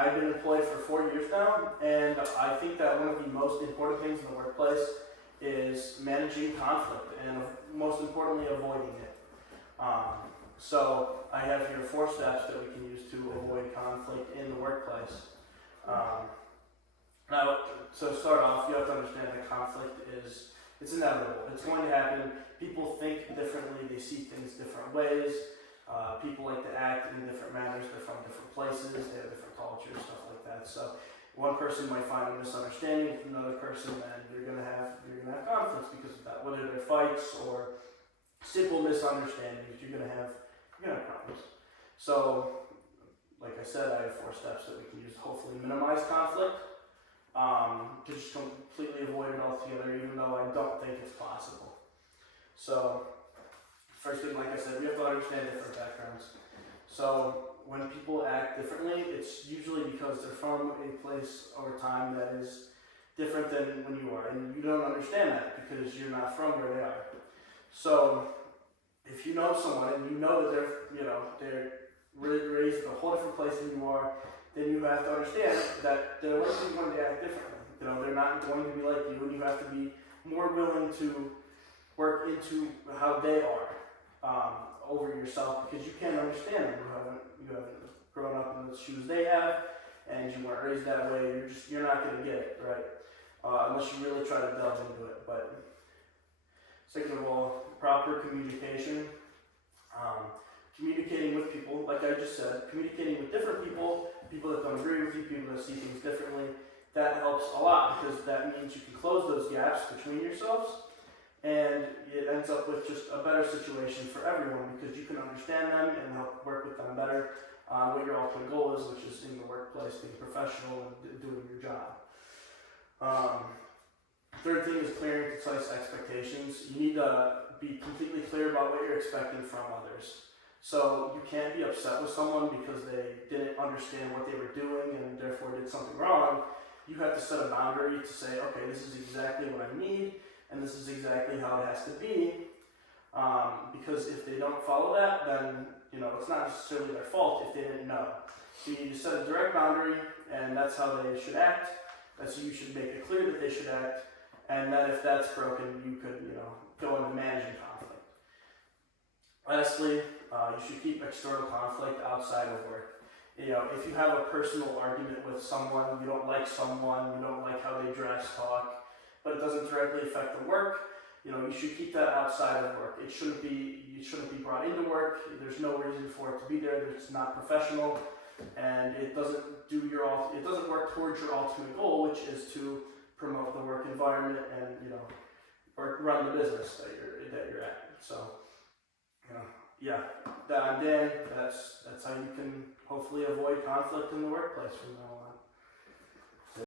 I've been employed for 4 years now, and I think that one of the most important things in the workplace is managing conflict and most importantly avoiding it. So I have here 4 steps that we can use to avoid conflict in the workplace. Now, to start off, you have to understand that conflict it's inevitable. It's going to happen. People think differently. They see things different ways. People like to act in different manners. They're from different places. They have different cultures, stuff like that. So one person might find a misunderstanding with another person, and you're gonna have conflicts because of that. Whether they're fights or simple misunderstandings, you're gonna have problems. So, like I said, I have 4 steps that we can use to hopefully minimize conflict. To just completely avoid it altogether, even though I don't think it's possible. So, first thing, like I said, we have to understand different backgrounds. So, when people act differently, it's usually because they're from a place or time that is different than when you are, and you don't understand that because you're not from where they are. So, if you know someone and you know that they're raised in a whole different place than you are, then you have to understand that they're likely going to act differently. They're not going to be like you, and you have to be more willing to work into how they are over yourself, because you can't understand them. You haven't grown up in the shoes they have, and you weren't raised that way. You're not going to get it, right? Unless you really try to delve into it. But second of all, proper communication. Communicating with people, like I just said, communicating with different people that don't agree with you, people that see things differently, that helps a lot because that means you can close those gaps between yourselves, and it ends up with just a better situation for everyone because you can understand them and help work with them better on what your ultimate goal is, which is in the workplace, being professional and doing your job. Third thing is clear and concise expectations. You need to be completely clear about what you're expecting from others. So you can't be upset with someone because they didn't understand what they were doing and therefore did something wrong. You have to set a boundary to say, okay, this is exactly what I need, and this is exactly how it has to be. Because if they don't follow that, then it's not necessarily their fault if they didn't know. So you need to set a direct boundary, and that's how they should act. That's you should make it clear that they should act, and then if that's broken, you could go into managing conflict. Lastly, you should keep external conflict outside of work. If you have a personal argument with someone, you don't like someone, you don't like how they dress, talk, but it doesn't directly affect the work, you should keep that outside of work. It shouldn't be brought into work. There's no reason for it to be there. It's not professional, and it doesn't work towards your ultimate goal, which is to promote the work environment and or run the business that you're at. So. That's how you can hopefully avoid conflict in the workplace from now on.